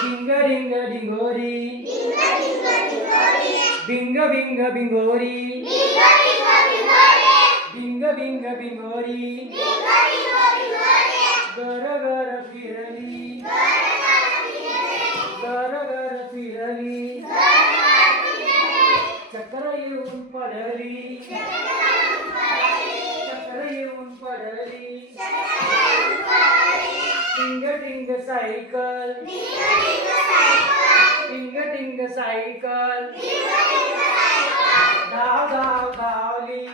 ढिंग ढिंग ढिंगोरी बिंग बिंग बिंगोरी बिंग बिंग बिंगोरी गर गर फिरली गर गर फिरली चक्र येऊन पडली चक्र येऊन पडली टिंग टिंग सायकल टिंग टिंग सायकल धाव धाव धावली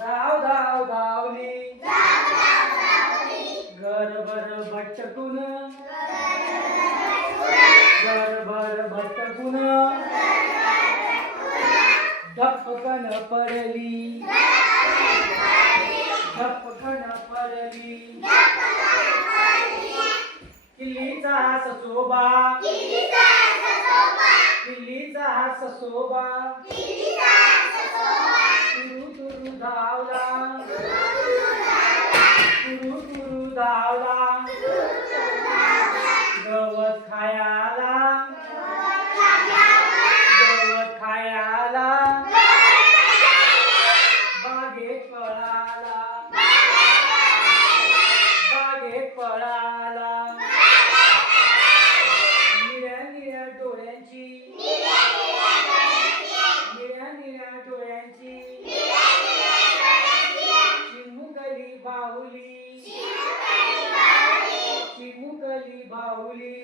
धाव धाव धावली घरभर भटकून घरभर भटकून धपकन पडली धपकन पडली किल्लीचा ससोबा किल्लीचा ससोबा तुरु तुरु धावला तुरु तुरु धावला गवत खायाला गवत खायाला बागेत पळाला बागेत पळाला निळ्या निळ्या डोळ्यांची निळ्या निळ्या डोळ्यांची चिमुकली बाहुली चिमुकली बाहुली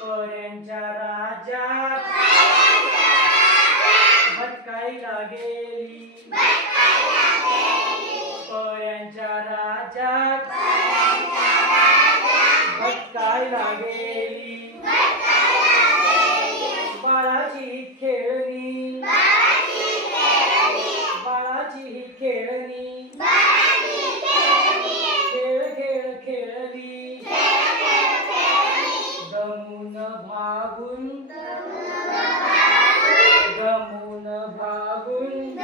पऱ्यांच्या राज्यात भटकायला गेली पऱ्यांच्या राज्यात भटकायला गेली बाळाची खेळणी बाळाची खेळणी खेळ खेळ खेळली दमून भागून दमून भागून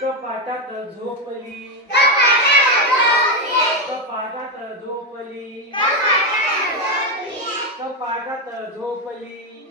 कपाटात झोपली कपाटात झोपली कपाटात झोपली